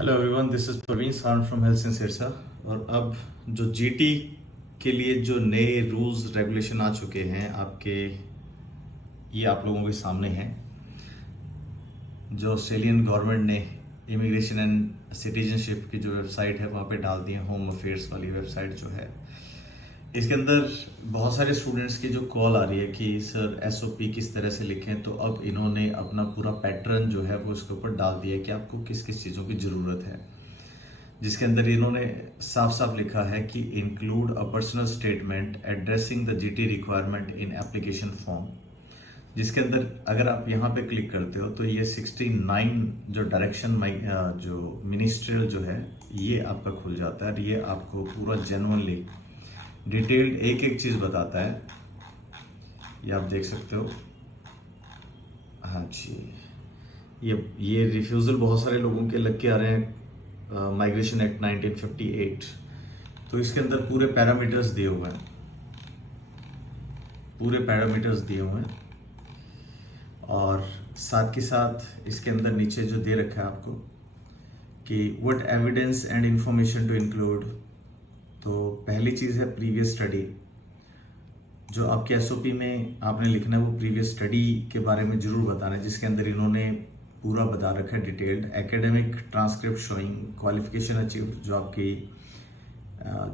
Hello everyone, this is Praveen Saran from health and Sirsa. और अब जो जीटी के लिए जो नए रूल्स रेगुलेशन आ चुके हैं आपके, ये आप लोगों के सामने हैं। जो ऑस्ट्रेलियन गवर्नमेंट ने इमिग्रेशन एंड सिटीजनशिप की जो वेबसाइट है वहाँ पे डाल दी है, होम अफेयर्स वाली वेबसाइट जो है। इसके अंदर बहुत सारे स्टूडेंट्स की जो कॉल आ रही है कि सर एसओपी किस तरह से लिखें, तो अब इन्होंने अपना पूरा पैटर्न जो है वो उसके ऊपर डाल दिया है कि आपको किस किस चीज़ों की ज़रूरत है। जिसके अंदर इन्होंने साफ साफ लिखा है कि include a personal statement addressing the GT requirement in application form. जिसके अंदर अगर आप यहाँ पे क्लिक करते हो तो ये 69 जो डायरेक्शन जो मिनिस्ट्रियल जो है ये आपका खुल जाता है। और ये आपको पूरा जेन्युइनली डिटेल्ड एक एक चीज़ बताता है। ये आप देख सकते हो। हाँ जी, ये रिफ्यूज़ल बहुत सारे लोगों के लग के आ रहे हैं, माइग्रेशन एक्ट 1958। तो इसके अंदर पूरे पैरामीटर्स दिए हुए हैं, पूरे पैरामीटर्स दिए हुए हैं। और साथ के साथ इसके अंदर नीचे जो दे रखा है आपको कि what evidence and information to include. तो पहली चीज़ है प्रीवियस स्टडी। जो आपके एसओपी में आपने लिखना है वो प्रीवियस स्टडी के बारे में जरूर बताना है, जिसके अंदर इन्होंने पूरा बता रखा है detailed. Academic transcript showing qualification achieve, जो आपकी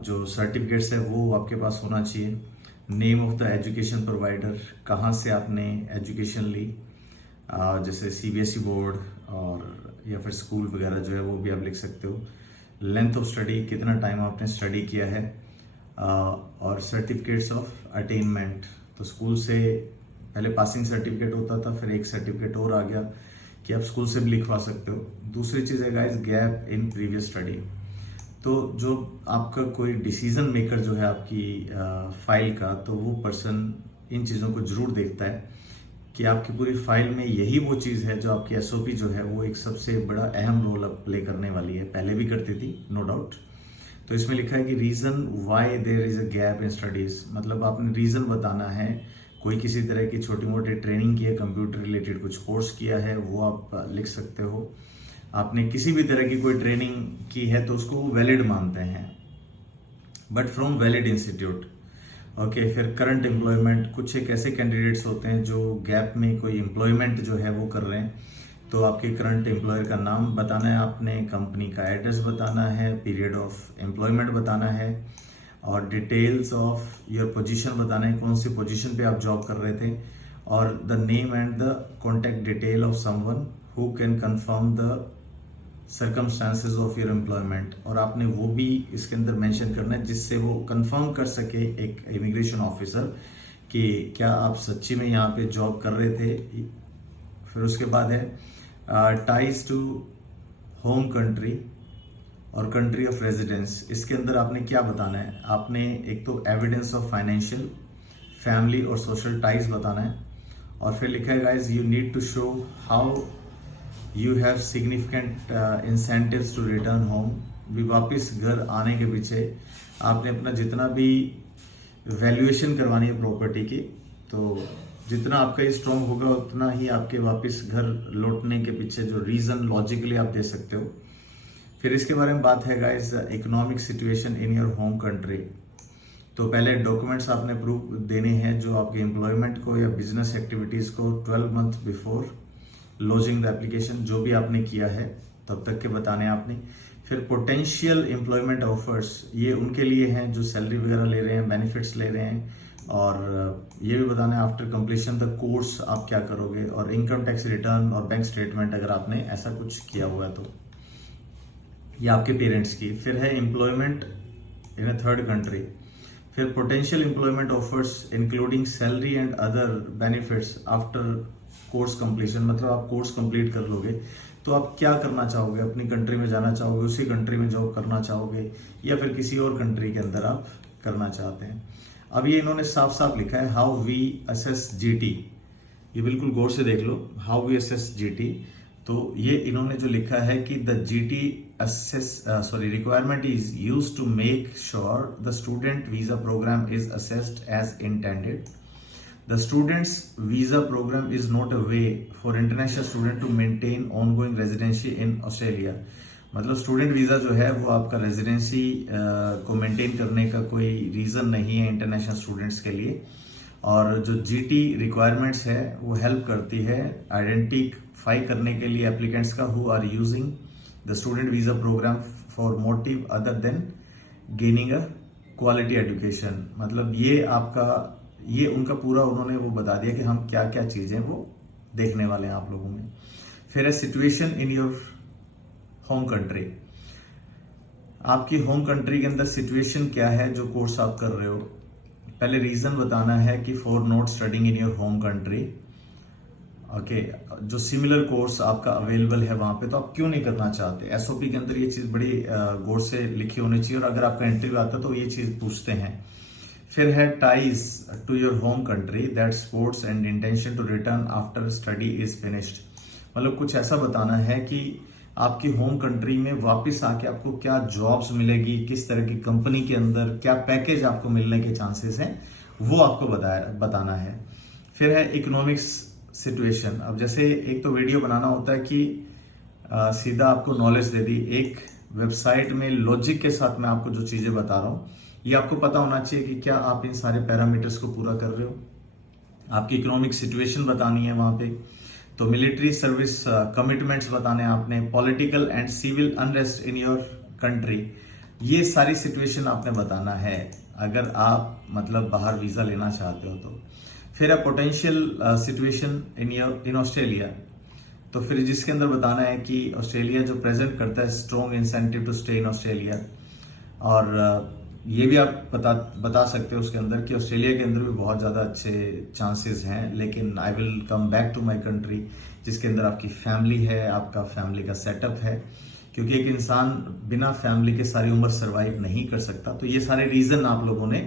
जो सर्टिफिकेट्स है वो आपके पास होना चाहिए। Name of the education provider, कहाँ से आपने एजुकेशन ली, जैसे सीबीएसई बोर्ड और या फिर स्कूल वगैरह जो है वो भी आप लिख सकते हो। लेंथ ऑफ स्टडी, कितना टाइम आपने स्टडी किया है। और सर्टिफिकेट्स ऑफ अटेनमेंट, तो स्कूल से पहले पासिंग सर्टिफिकेट होता था, फिर एक सर्टिफिकेट और आ गया कि आप स्कूल से भी लिखवा सकते हो। दूसरी चीज़ है guys gap in previous study. तो जो आपका कोई डिसीजन मेकर जो है आपकी फाइल का, तो वो पर्सन इन चीज़ों को जरूर देखता है कि आपकी पूरी फाइल में यही वो चीज़ है जो आपकी एसओपी जो है वो एक सबसे बड़ा अहम रोल अब प्ले करने वाली है। पहले भी करती थी नो डाउट। तो इसमें लिखा है कि reason why there is a gap in studies, मतलब आपने रीज़न बताना है। कोई किसी तरह की छोटी मोटी ट्रेनिंग की है, कंप्यूटर रिलेटेड कुछ कोर्स किया है, वो आप लिख सकते हो। आपने किसी भी तरह की कोई ट्रेनिंग की है तो उसको वो वैलिड मानते हैं, but from valid institute. Okay, फिर करंट एम्प्लॉयमेंट, कुछ एक ऐसे कैंडिडेट्स होते हैं जो गैप में कोई एम्प्लॉयमेंट जो है वो कर रहे हैं, तो आपके करंट एम्प्लॉयर का नाम बताना है आपने, कंपनी का एड्रेस बताना है, पीरियड ऑफ एम्प्लॉयमेंट बताना है, और डिटेल्स ऑफ योर पोजीशन बताना है, कौन सी पोजीशन पे आप जॉब कर रहे थे, और the name and the contact detail of someone who can confirm the circumstances of your employment. और आपने वो भी इसके अंदर मेंशन करना है जिससे वो कंफर्म कर सके एक इमिग्रेशन ऑफिसर कि क्या आप सच्ची में यहाँ पे जॉब कर रहे थे। फिर उसके बाद है टाइज टू होम कंट्री और कंट्री ऑफ रेजिडेंस। इसके अंदर आपने क्या बताना है, आपने एक तो एविडेंस ऑफ फाइनेंशियल, फैमिली और सोशल टाइज बताना है। और फिर लिखा है guys you need to show how you have significant incentives to return home. भी वापस घर आने के पीछे आपने अपना जितना भी वैल्यूएशन करवानी है प्रॉपर्टी की, तो जितना आपका ये स्ट्रॉन्ग होगा उतना ही आपके वापस घर लौटने के पीछे जो रीज़न लॉजिकली आप दे सकते हो। फिर इसके बारे में बात है guys economic situation in your home country. तो पहले डॉक्यूमेंट्स आपने प्रूफ देने हैं जो आपके एम्प्लॉयमेंट को या बिजनेस एक्टिविटीज़ को 12 month before lodging the application जो भी आपने किया है तब तक के बताने आपने। फिर पोटेंशियल एम्प्लॉयमेंट ऑफर्स, ये उनके लिए हैं जो सैलरी वगैरह ले रहे हैं, बेनिफिट्स ले रहे हैं। और ये भी बताना है आफ्टर कंप्लीशन द कोर्स आप क्या करोगे, और इनकम टैक्स रिटर्न और बैंक स्टेटमेंट अगर आपने ऐसा कुछ किया हुआ है तो, या आपके पेरेंट्स की। फिर है employment in a third country. फिर potential employment offers including salary and other benefits after course completion, मतलब आप कोर्स कंप्लीट कर लोगे तो आप क्या करना चाहोगे, अपनी कंट्री में जाना चाहोगे, उसी कंट्री में जॉब करना चाहोगे, या फिर किसी और कंट्री के अंदर आप करना चाहते हैं। अब ये इन्होंने साफ साफ लिखा है हाउ वी असेस जीटी। ये बिल्कुल गौर से देख लो, हाउ वी असेस जीटी। तो ये इन्होंने जो लिखा है कि the GT requirement is used to make sure the student visa program is assessed as intended. The student's visa program is not a way for international student to maintain ongoing residency in Australia. मतलब student visa जो है वो आपका residency को maintain करने का कोई reason नहीं है इंटरनेशनल स्टूडेंट्स के लिए। और जो जीटी रिक्वायरमेंट्स है वो हेल्प करती है आइडेंटिफाई करने के लिए एप्लीकेंट्स का who are using the student visa program for motive other than gaining a quality education. मतलब ये उनका पूरा उन्होंने वो बता दिया कि हम क्या क्या चीज़ें वो देखने वाले हैं आप लोगों में। फिर है situation in your home country. आपकी होम कंट्री के अंदर सिचुएशन क्या है जो कोर्स आप कर रहे हो। पहले रीजन बताना है कि for not studying in your home country. Okay, जो सिमिलर कोर्स आपका अवेलेबल है वहां पे तो आप क्यों नहीं करना चाहते। एसओपी के अंदर ये चीज बड़ी गौर से लिखी होनी चाहिए, और अगर आपका इंटरव्यू आता तो ये चीज पूछते हैं। फिर है ties to your home country that supports and intention to return after study is finished. मतलब कुछ ऐसा बताना है कि आपकी होम कंट्री में वापस आके आपको क्या जॉब्स मिलेगी, किस तरह की कंपनी के अंदर क्या पैकेज आपको मिलने के चांसेस हैं, वो आपको बताना है। फिर है इकोनॉमिक्स सिचुएशन। अब जैसे एक तो वीडियो बनाना होता है कि सीधा आपको नॉलेज दे दी, एक वेबसाइट में लॉजिक के साथ मैं आपको जो चीजें बता रहा हूँ ये आपको पता होना चाहिए कि क्या आप इन सारे पैरामीटर्स को पूरा कर रहे हो। आपकी इकोनॉमिक सिचुएशन बतानी है वहां पे, तो मिलिट्री सर्विस कमिटमेंट्स बताने आपने, political and civil unrest in your country, ये सारी सिचुएशन आपने बताना है अगर आप मतलब बाहर वीजा लेना चाहते हो तो। फिर है पोटेंशियल सिचुएशन इन ऑस्ट्रेलिया, तो फिर जिसके अंदर बताना है कि ऑस्ट्रेलिया जो प्रेजेंट करता है strong incentive to stay in Australia. और ये भी आप बता सकते हो उसके अंदर कि ऑस्ट्रेलिया के अंदर भी बहुत ज़्यादा अच्छे चांसेस हैं, लेकिन I will come back to my country, जिसके अंदर आपकी फैमिली है, आपका फैमिली का सेटअप है, क्योंकि एक इंसान बिना फैमिली के सारी उम्र सर्वाइव नहीं कर सकता। तो ये सारे रीजन आप लोगों ने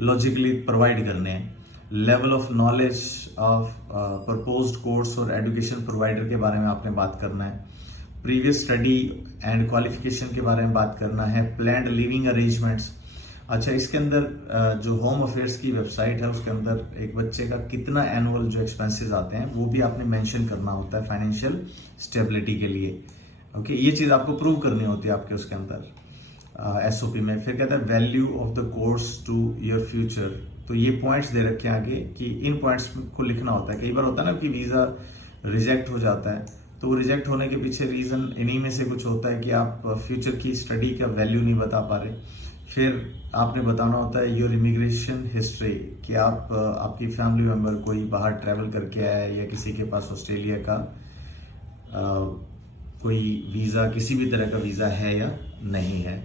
लॉजिकली प्रोवाइड करने हैं। Level of knowledge of proposed course और एजुकेशन प्रोवाइडर के बारे में आपने बात करना है। प्रीवियस स्टडी एंड क्वालिफिकेशन के बारे में बात करना है। Planned living arrangements. अच्छा, इसके अंदर जो होम अफेयर्स की वेबसाइट है उसके अंदर एक बच्चे का कितना एनुअल जो एक्सपेंसेस आते हैं वो भी आपने मेंशन करना होता है फाइनेंशियल स्टेबिलिटी के लिए। ओके, ये चीज आपको प्रूव करनी होती है आपके उसके अंदर एसओपी में। फिर कहता है value of the course to your future, तो ये पॉइंट्स दे रखे हैं आगे कि इन पॉइंट्स को लिखना होता है। कई बार होता है ना कि वीजा रिजेक्ट हो जाता है, तो रिजेक्ट होने के पीछे रीजन इन्हीं में से कुछ होता है कि आप फ्यूचर की स्टडी का वैल्यू नहीं बता पा रहे। फिर आपने बताना होता है योर इमिग्रेशन हिस्ट्री, कि आप आपकी फैमिली मेंबर कोई बाहर ट्रैवल करके आया है या किसी के पास ऑस्ट्रेलिया का कोई वीज़ा, किसी भी तरह का वीज़ा है या नहीं है।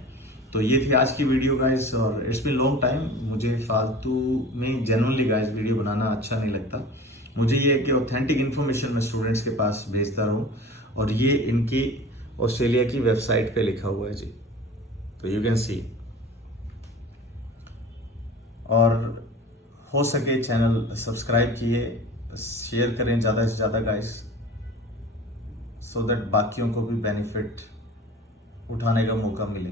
तो ये थी आज की वीडियो गाइस, और इट्स बीन लॉन्ग टाइम। मुझे फालतू में जेन्युइनली गाइस वीडियो बनाना अच्छा नहीं लगता। मुझे ये है कि ऑथेंटिक इन्फॉर्मेशन मैं स्टूडेंट्स के पास भेजता रहूं, और ये इनकी ऑस्ट्रेलिया की वेबसाइट पे लिखा हुआ है जी, तो यू कैन सी। और हो सके चैनल सब्सक्राइब किए, शेयर करें ज़्यादा से ज़्यादा गाइस, सो दैट बाकियों को भी बेनिफिट उठाने का मौका मिले।